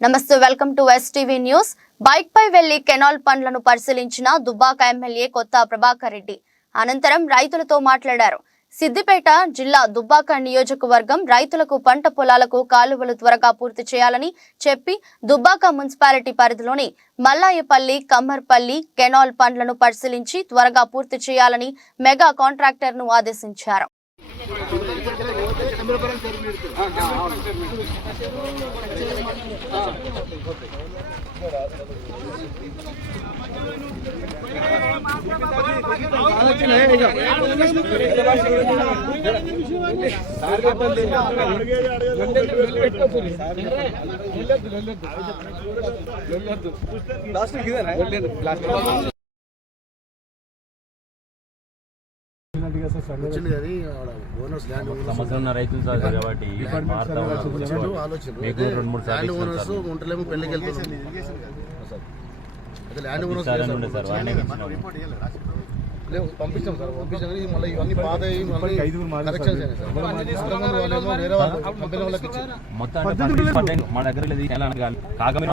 నమస్తే welcome to STV news. Bike పై వెళ్ళి canal పనులను పరిశీలించిన దుబ్బాక ఎమ్మెల్యే కొత్త ప్రభాకర్ రెడ్డి. అనంతరం రైతులతో మాట్లాడారు. సిద్దిపేట జిల్లా దుబ్బాక నియోజకవర్గం రైతులకు పంట పొలాలకు కాలువలు త్వరగా పూర్తి చేయాలని చెప్పి దుబ్బాక మున్సిపాలిటీ పరిధిలోని మల్లాయపల్లి కమ్మర్పల్లి కెనాల్ పనులను పరిశీలించి త్వరగా పూర్తి చేయాలని మెగా కాంట్రాక్టర్ను ఆదేశించారు. కాంట్రాక్టర్ను ఆదేశించారు వచ్చింది కానీ ఆడ ఓనర్స్ ల్యాండ్ ఓనర్స్ సంవత్సరం రైతులు సార్ కాబట్టి మీకు రెండు మూడు సార్లు ఇచ్చినాం ఓనర్స్ సార్. ఉంటలేము ల్యాండ్ ఓనర్స్. లేవు పంపించాం పంపించాం కానీ మళ్ళీ ఇవన్నీ కరెక్షన్స్ వేరే వాళ్ళు కంపెనీ వాళ్ళకి ఇచ్చారు మొత్తం మా దగ్గర లేదు ఎలా అనగాలి కాకమైన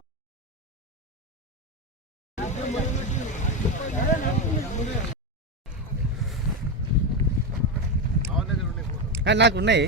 నాకు ఉన్నాయి